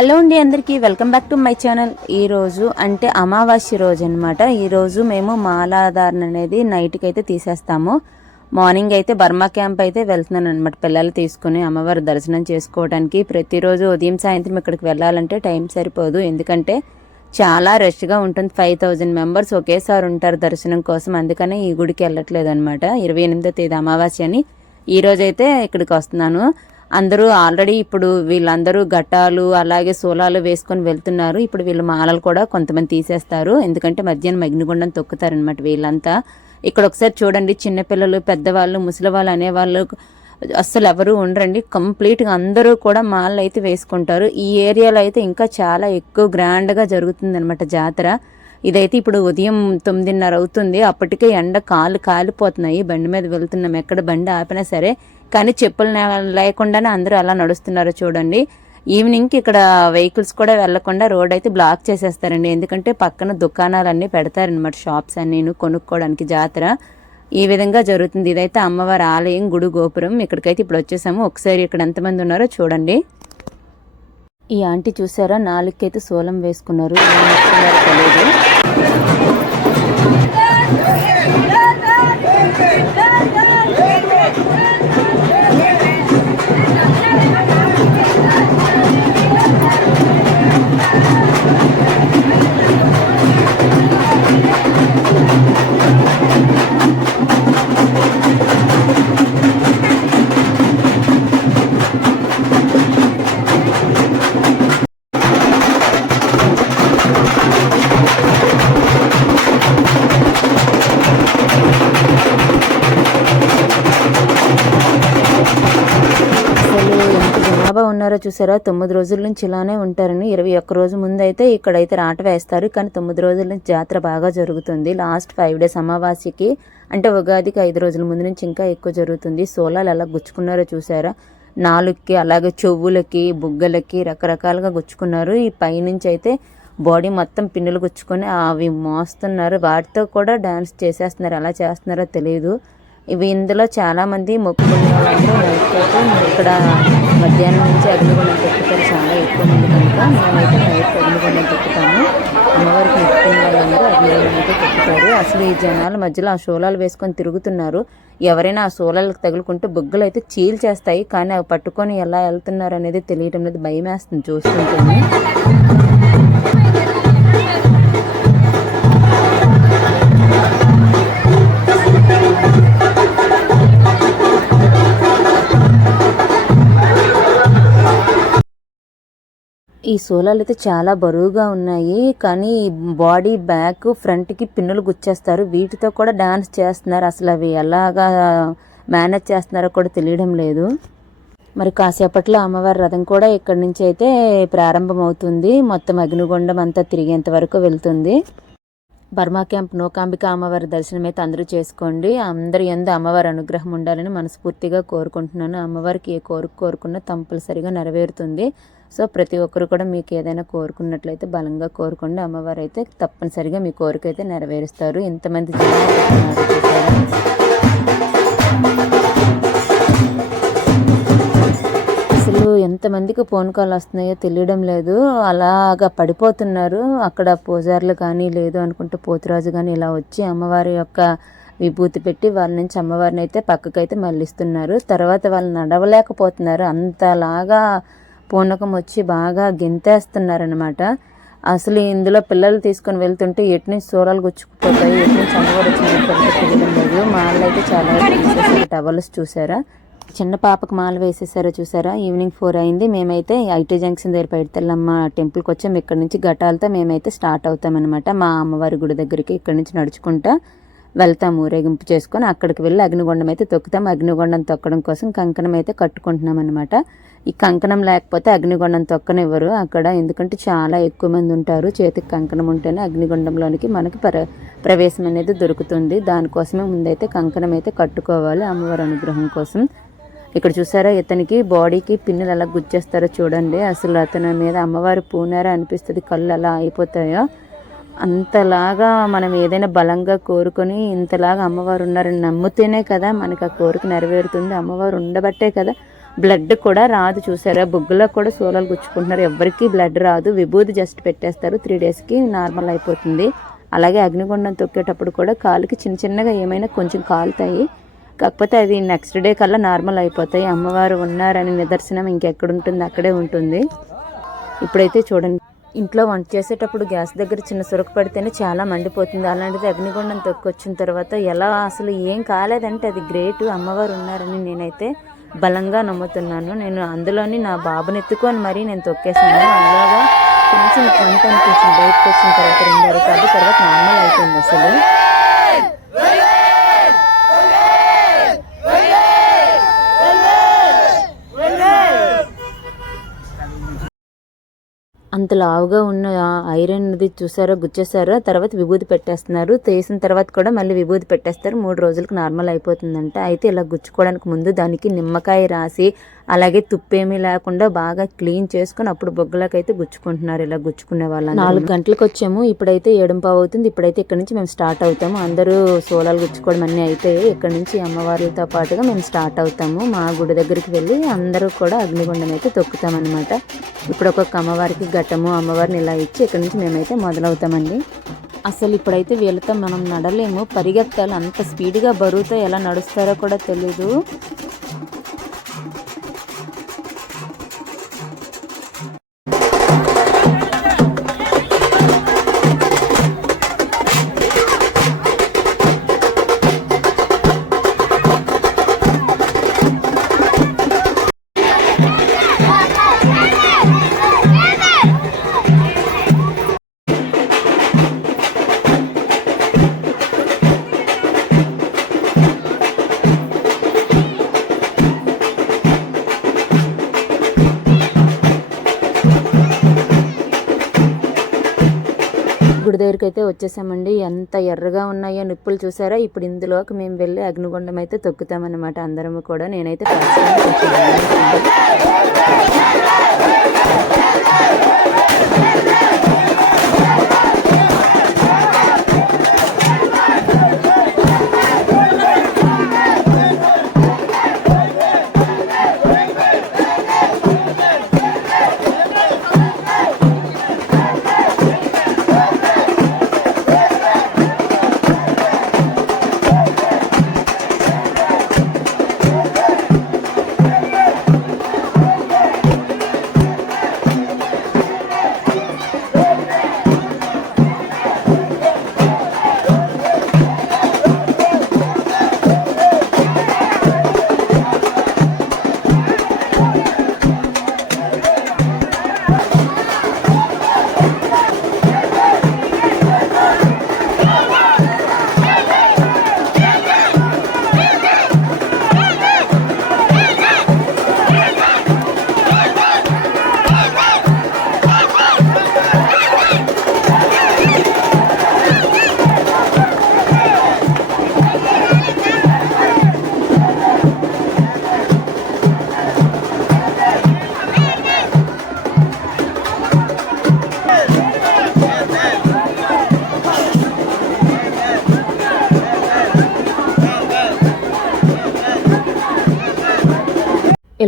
Hello అండి అందరికీ welcome back to my channel. ఈ రోజు అంటే అమావాస్య రోజు అనమాట ఈరోజు మేము మాలాధారణ అనేది నైట్కి అయితే తీసేస్తాము. మార్నింగ్ అయితే బర్మా క్యాంప్ అయితే వెళ్తున్నాను అనమాట పిల్లలు తీసుకుని అమ్మవారి దర్శనం చేసుకోవడానికి ప్రతిరోజు ఉదయం సాయంత్రం ఇక్కడికి వెళ్ళాలంటే టైం సరిపోదు. ఎందుకంటే చాలా రష్గా ఉంటుంది. ఫైవ్ థౌజండ్ మెంబర్స్ ఒకేసారి ఉంటారు దర్శనం కోసం. అందుకనే ఈ గుడికి వెళ్ళట్లేదు అనమాట ఇరవై ఎనిమిదో తేదీ అమావాస్య అని ఈ రోజైతే ఇక్కడికి వస్తున్నాను. అందరూ ఆల్రెడీ ఇప్పుడు వీళ్ళందరూ గట్టాలు అలాగే సోలాలు వేసుకొని వెళ్తున్నారు. ఇప్పుడు వీళ్ళు మాలలు కూడా కొంతమంది తీసేస్తారు. ఎందుకంటే మధ్యాహ్నం అగ్నిగుండం తొక్కుతారనమాట వీళ్ళంతా. ఇక్కడ ఒకసారి చూడండి చిన్నపిల్లలు పెద్దవాళ్ళు ముసలి వాళ్ళు అనేవాళ్ళు అస్సలు ఎవరు ఉండరండి. కంప్లీట్గా అందరూ కూడా మాలలు అయితే వేసుకుంటారు. ఈ ఏరియాలో అయితే ఇంకా చాలా ఎక్కువ గ్రాండ్గా జరుగుతుంది అనమాట జాతర. ఇదైతే ఇప్పుడు ఉదయం తొమ్మిదిన్నర అవుతుంది. అప్పటికే ఎండ కాలు కాలిపోతున్నాయి. బండి మీద వెళ్తున్నాం. ఎక్కడ బండి ఆపినా సరే కానీ చెప్పులు లేకుండానే అందరూ అలా నడుస్తున్నారు చూడండి ఈవినింగ్కి ఇక్కడ వెహికల్స్ కూడా వెళ్ళకుండా రోడ్ అయితే బ్లాక్ చేసేస్తారండి ఎందుకంటే పక్కన దుకాణాలన్నీ పెడతారనమాట షాప్స్ అన్నీ కొనుక్కోవడానికి జాతర ఈ విధంగా జరుగుతుంది ఇదైతే అమ్మవారి ఆలయం గుడి గోపురం ఇక్కడికైతే ఇప్పుడు వచ్చేసాము ఒకసారి ఇక్కడ ఎంతమంది ఉన్నారో చూడండి ఈ ఆంటీ చూసారా నాలుగుకైతే సోలం వేసుకున్నారు తెలియదు చూసారా తొమ్మిది రోజుల నుంచి ఇలానే ఉంటారని ఇరవై ఒక్క రోజు ముందు అయితే ఇక్కడైతే రాట వేస్తారు. కానీ తొమ్మిది రోజుల నుంచి జాతర బాగా జరుగుతుంది. లాస్ట్ ఫైవ్ డేస్ అమావాస్యకి అంటే ఉగాదికి ఐదు రోజుల ముందు నుంచి ఇంకా ఎక్కువ జరుగుతుంది. సోలాలు ఎలా గుచ్చుకున్నారో చూసారా? నాలుగుకి అలాగే చెవులకి బుగ్గలకి రకరకాలుగా గుచ్చుకున్నారు. ఈ పైనుంచి అయితే బాడీ మొత్తం పిన్నులు గుచ్చుకొని అవి మోస్తున్నారు. వాటితో కూడా డ్యాన్స్ చేసేస్తున్నారు. ఎలా చేస్తున్నారో తెలియదు ఇవి ఇందులో చాలా మంది మొక్కుకునే వాళ్ళు ఇక్కడ మధ్యాహ్నం నుంచి అగ్నిగుణం తొక్కుతారు చాలా ఎక్కువ మంది కనుక మేమైతే నైట్ అగ్నిగుణం తొక్కుతాము అమ్మవారికి మొక్కుకునే వాళ్ళందరూ అగ్నిగుణం అయితే తొక్కుతారు అసలు ఈ జనాల మధ్యలో ఆ శూలాలు వేసుకొని తిరుగుతున్నారు. ఎవరైనా ఆ శూలాలకు తగులుకుంటే బుగ్గలు అయితే చీల్చేస్తాయి. కానీ అవి పట్టుకొని ఎలా వెళ్తున్నారు అనేది తెలియటం లేదు భయం వేస్తుంది చూస్తుంటుంది ఈ సోలాలు అయితే చాలా బరువుగా ఉన్నాయి కానీ బాడీ బ్యాక్ ఫ్రంట్కి పిన్నులు గుచ్చేస్తారు. వీటితో కూడా డాన్స్ చేస్తున్నారు. అసలు అవి ఎలాగా మేనేజ్ చేస్తున్నారో కూడా తెలియడం లేదు. మరి కాసేపట్లో అమ్మవారి రథం కూడా ఇక్కడి నుంచి అయితే ప్రారంభమవుతుంది. మొత్తం అగ్నిగుండం అంతా తిరిగేంత వరకు వెళ్తుంది. బర్మా క్యాంప్ నోకాంబిక అమ్మవారి దర్శనం అయితే అందరూ చేసుకోండి. అందరి ఎందు అమ్మవారి అనుగ్రహం ఉండాలని మనస్ఫూర్తిగా కోరుకుంటున్నాను. అమ్మవారికి ఏ కోరిక కోరుకున్నా కంపల్సరిగా నెరవేరుతుంది. సో ప్రతి ఒక్కరు కూడా మీకు ఏదైనా కోరుకున్నట్లయితే బలంగా కోరుకోండి. అమ్మవారు అయితే తప్పనిసరిగా మీ కోరిక అయితే నెరవేరుస్తారు. ఇంతమంది అసలు ఎంతమందికి ఫోన్ కాల్ వస్తున్నాయో తెలియడం లేదు. అలాగా పడిపోతున్నారు. అక్కడ పూజారులు కానీ లేదు అనుకుంటే పోతురాజు కానీ ఇలా వచ్చి అమ్మవారి యొక్క విభూతి పెట్టి వాళ్ళ నుంచి అమ్మవారిని అయితే పక్కకైతే మళ్ళిస్తున్నారు. తర్వాత వాళ్ళు నడవలేకపోతున్నారు. అంతలాగా పూనకం వచ్చి బాగా గెంతేస్తున్నారనమాట అసలు ఇందులో పిల్లలు తీసుకొని వెళ్తుంటే ఎటు నుంచి సూరాలు గుచ్చుకుపోతాయి ఎటు నుంచి అమ్మవారు తెలియడం లేదు. మా అయితే చాలా తీసేసారు టవల్స్ చూసారా? చిన్న పాపకు మాల వేసేసారో చూసారా? ఈవినింగ్ ఫోర్ అయింది. మేమైతే ఐటీ జంక్షన్ దగ్గర పెడతల్లమ్మ టెంపుల్కి వచ్చాం. ఇక్కడ నుంచి ఘటాలతో మేమైతే స్టార్ట్ అవుతామన్నమాట మా అమ్మవారి గుడి దగ్గరికి ఇక్కడ నుంచి నడుచుకుంటా. వెళ్తాం ఊరేగింపు చేసుకొని అక్కడికి వెళ్ళి అగ్నిగుండం అయితే తొక్కుతాం. అగ్నిగుండం తొక్కడం కోసం కంకణం అయితే కట్టుకుంటున్నాం అనమాట ఈ కంకణం లేకపోతే అగ్నిగుండం తొక్కనివ్వరు అక్కడ. ఎందుకంటే చాలా ఎక్కువ మంది ఉంటారు. చేతికి కంకణం ఉంటేనే అగ్నిగుండంలోనికి మనకి ప్ర ప్రవేశం అనేది దొరుకుతుంది. దానికోసమే ముందైతే కంకణం అయితే కట్టుకోవాలి అమ్మవారి అనుగ్రహం కోసం. ఇక్కడ చూసారా ఇతనికి బాడీకి పిన్నులు ఎలా గుచ్చేస్తారో చూడండి. అసలు అతని మీద అమ్మవారి పూనారా అనిపిస్తుంది కళ్ళు ఎలా అయిపోతాయో. అంతలాగా మనం ఏదైనా బలంగా కోరుకొని ఇంతలాగా అమ్మవారు ఉన్నారని నమ్మితేనే కదా మనకి ఆ కోరిక నెరవేరుతుంది. అమ్మవారు ఉండబట్టే కదా బ్లడ్ కూడా రాదు చూసారా? బుగ్గలో కూడా సోలాలు గుచ్చుకుంటున్నారు. ఎవరికి బ్లడ్ రాదు. విభూది జస్ట్ పెట్టేస్తారు. త్రీ డేస్కి నార్మల్ అయిపోతుంది. అలాగే అగ్నిగుండం తొక్కేటప్పుడు కూడా కాలుకి చిన్న చిన్నగా ఏమైనా కొంచెం కాలుతాయి. కాకపోతే అది నెక్స్ట్ డే కల్లా నార్మల్ అయిపోతాయి. అమ్మవారు ఉన్నారని నిదర్శనం ఇంకెక్కడుంటుంది అక్కడే ఉంటుంది. ఇప్పుడైతే చూడండి. ఇంట్లో వంట చేసేటప్పుడు గ్యాస్ దగ్గర చిన్న సురక పడితేనే చాలా మండిపోతుంది. అలాంటిది అగ్నిగుండం తొక్కొచ్చిన తర్వాత ఎలా అసలు ఏం కాలేదంటే అది గ్రేట్ అమ్మవారు ఉన్నారని నేనైతే బలంగా నమ్ముతున్నాను. నేను అందులోని నా బాబుని ఎత్తుకొని మరీ నేను తొక్కేసాను అలాగా కొంచెం వంట అనిపించింది. బయటకు వచ్చిన తర్వాత రెండు అరకాలు తర్వాత నార్మల్ అయిపోయింది అసలు. అంత లావుగా ఉన్న ఐరన్ అది చూసారో గుచ్చేసారో తర్వాత విభూది పెట్టేస్తున్నారు. తీసిన తర్వాత కూడా మళ్ళీ విభూది పెట్టేస్తారు. మూడు రోజులకు నార్మల్ అయిపోతుందంట. అయితే ఇలా గుచ్చుకోవడానికి ముందు దానికి నిమ్మకాయ రాసి అలాగే తుప్పేమీ లేకుండా బాగా క్లీన్ చేసుకుని అప్పుడు బొగ్గలకు అయితే గుచ్చుకుంటున్నారు. ఇలా గుచ్చుకునే వాళ్ళు నాలుగు గంటలకు వచ్చాము ఇప్పుడైతే ఏడుంపావు అవుతుంది. ఇప్పుడైతే ఇక్కడ నుంచి మేము స్టార్ట్ అవుతాము. అందరూ సోలాలు గుచ్చుకోవడం అన్నీ అయితే ఇక్కడ నుంచి అమ్మవార్లతో పాటుగా మేము స్టార్ట్ అవుతాము. మా గుడి దగ్గరికి వెళ్ళి అందరూ కూడా అగ్నిగుండం అయితే తొక్కుతామన్నమాట. ఇప్పుడు ఒక్కొక్క అమ్మవారికి ఘట్టము అమ్మవారిని ఇలా ఇచ్చి ఇక్కడ నుంచి మేమైతే మొదలవుతామండి. అసలు ఇప్పుడైతే వీళ్ళతో మనం నడలేము. పరిగెత్తాలి. అంత స్పీడ్గా బరువుతో ఎలా నడుస్తారో కూడా తెలీదు. దగ్గరికి అయితే వచ్చేసామండి. ఎంత ఎర్రగా ఉన్నాయో నిప్పులు చూసారా? ఇప్పుడు ఇందులోకి మేము వెళ్ళి అగ్నిగుండం అయితే తొక్కుతామన్నమాట అందరము కూడా. నేనైతే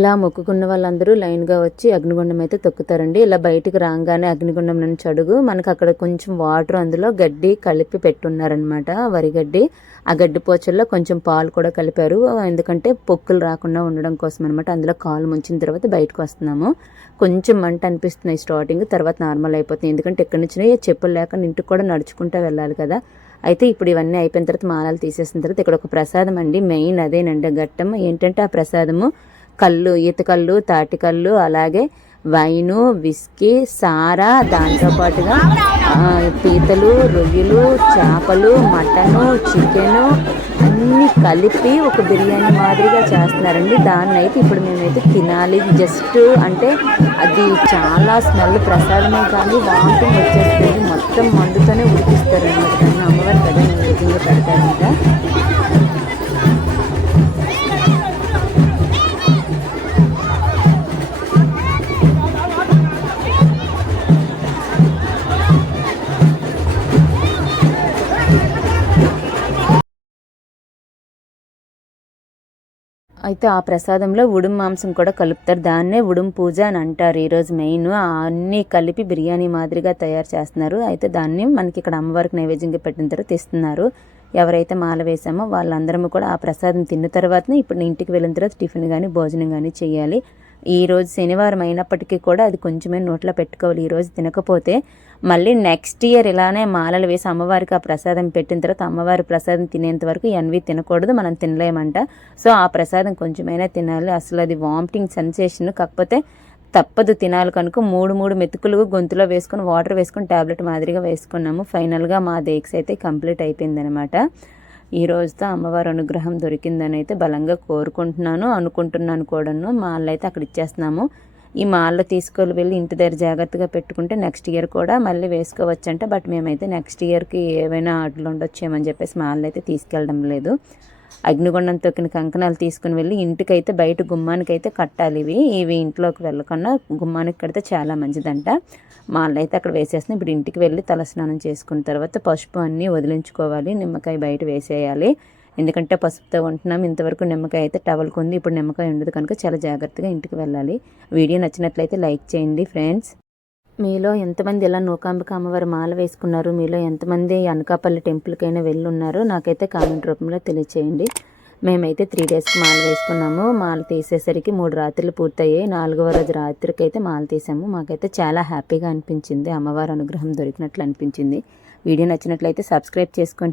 ఇలా మొక్కుకున్న వాళ్ళందరూ లైన్గా వచ్చి అగ్నిగుండం అయితే తొక్కుతారండి. ఇలా బయటికి రాగానే అగ్నిగుండం నుంచి అడుగు. మనకు అక్కడ కొంచెం వాటర్ అందులో గడ్డి కలిపి పెట్టున్నారనమాట వరి గడ్డి. ఆ గడ్డి పోచల్లో కొంచెం పాలు కూడా కలిపారు. ఎందుకంటే పొక్కులు రాకుండా ఉండడం కోసం అనమాట అందులో కాలు ముంచిన తర్వాత బయటకు వస్తున్నాము. కొంచెం మంట అనిపిస్తున్నాయి స్టార్టింగ్. తర్వాత నార్మల్ అయిపోతుంది. ఎందుకంటే ఎక్కడి నుంచి చెప్పులు లేక ఇంటికి కూడా నడుచుకుంటూ వెళ్ళాలి కదా. అయితే ఇప్పుడు ఇవన్నీ అయిపోయిన తర్వాత మాలలు తీసేసిన తర్వాత ఇక్కడ ఒక ప్రసాదం అండి. మెయిన్ అదేనండి ఘట్టం. ఏంటంటే ఆ ప్రసాదము కళ్ళు ఈతకళ్ళు తాటికళ్ళు అలాగే వైను విస్కీ సారా దాంతోపాటుగా పాటుగా పీతలు రొయ్యలు చేపలు మటను చికెను అన్నీ కలిపి ఒక బిర్యానీ మాదిరిగా చేస్తున్నారండి. దాన్ని అయితే ఇప్పుడు మేమైతే తినాలి. జస్ట్ అంటే అది చాలా స్మెల్ ప్రసాదమే కానీ వామిటింగ్ వచ్చేస్తుంది మొత్తం మందుతోనే ఉడికిస్తారనమాట దాన్ని అమ్మవారి కదా నైవేద్యంగా పెడతారంట అయితే ఆ ప్రసాదంలో ఉడుం మాంసం కూడా కలుపుతారు. దాన్నే ఉడుం పూజ అని అంటారు. ఈరోజు మెయిన్ అన్నీ కలిపి బిర్యానీ మాదిరిగా తయారు చేస్తున్నారు. అయితే దాన్ని మనకి ఇక్కడ అమ్మవారికి నైవేద్యంగా పెట్టిన తర్వాత ఇస్తున్నారు ఎవరైతే మాల వేసామో వాళ్ళందరము కూడా ఆ ప్రసాదం తిన్న తర్వాతనే ఇప్పుడు ఇంటికి వెళ్ళిన తర్వాత టిఫిన్ కానీ భోజనం కానీ చేయాలి. ఈ రోజు శనివారం అయినప్పటికీ కూడా అది కొంచెమే నోట్లో పెట్టుకోవాలి. ఈరోజు తినకపోతే మళ్ళీ నెక్స్ట్ ఇయర్ ఇలానే మాలలు వేసి అమ్మవారికి ఆ ప్రసాదం పెట్టిన తర్వాత అమ్మవారి ప్రసాదం తినేంత వరకు ఎన్వి తినకూడదు మనం తినలేమంట. సో ఆ ప్రసాదం కొంచెమైనా తినాలి. అసలు అది వామిటింగ్ సెన్సేషన్ కాకపోతే తప్పదు తినాలి కనుక మూడు మూడు మెతుకులు గొంతులో వేసుకొని వాటర్ వేసుకొని టాబ్లెట్ మాదిరిగా వేసుకున్నాము. ఫైనల్గా మా దేక్స్ అయితే కంప్లీట్ అయిపోయిందనమాట ఈ రోజుతో అమ్మవారి అనుగ్రహం దొరికిందని అయితే బలంగా కోరుకుంటున్నాను అనుకుంటున్నాను కూడాను. మా అయితే అక్కడ ఇచ్చేస్తున్నాము. ఈ మాల్లో తీసుకొని వెళ్ళి ఇంటి దగ్గర జాగ్రత్తగా పెట్టుకుంటే నెక్స్ట్ ఇయర్ కూడా మళ్ళీ వేసుకోవచ్చంట. బట్ మేమైతే నెక్స్ట్ ఇయర్కి ఏవైనా ఆటలు ఉండొచ్చేమని చెప్పేసి మాల్లో అయితే తీసుకెళ్ళడం లేదు. అగ్నిగుండం తొక్కిన కంకణాలు తీసుకుని వెళ్ళి ఇంటికైతే బయట గుమ్మానికి అయితే కట్టాలి ఇవి. ఇవి ఇంట్లోకి వెళ్ళకుండా గుమ్మానికి కడితే చాలా మంచిదంట. మాళ్ళు అయితే అక్కడ వేసేస్తున్నాం. ఇప్పుడు ఇంటికి వెళ్ళి తలస్నానం చేసుకున్న తర్వాత పసుపు అన్నీ వదిలించుకోవాలి. నిమ్మకాయ బయట వేసేయాలి. ఎందుకంటే పసుపుతో ఉంటున్నాం. ఇంతవరకు నిమ్మకాయ అయితే టవల్కి ఉంది. ఇప్పుడు నిమ్మకాయ ఉండదు కనుక చాలా జాగ్రత్తగా ఇంటికి వెళ్ళాలి. వీడియో నచ్చినట్లయితే లైక్ చేయండి ఫ్రెండ్స్. మీలో ఎంతమంది ఇలా నూకాంబిక అమ్మవారి మాల వేసుకున్నారు? మీలో ఎంతమంది అనకాపల్లి టెంపుల్కైనా వెళ్ళి ఉన్నారో నాకైతే కామెంట్ రూపంలో తెలియచేయండి. మేమైతే త్రీ డేస్కి మాల వేసుకున్నాము. మాల తీసేసరికి మూడు రాత్రులు పూర్తయ్యాయి. నాలుగవ రోజు రాత్రికి అయితే మాల తీసాము. మాకైతే చాలా హ్యాపీగా అనిపించింది. అమ్మవారి అనుగ్రహం దొరికినట్లు అనిపించింది. వీడియో నచ్చినట్లయితే సబ్స్క్రైబ్ చేసుకోండి.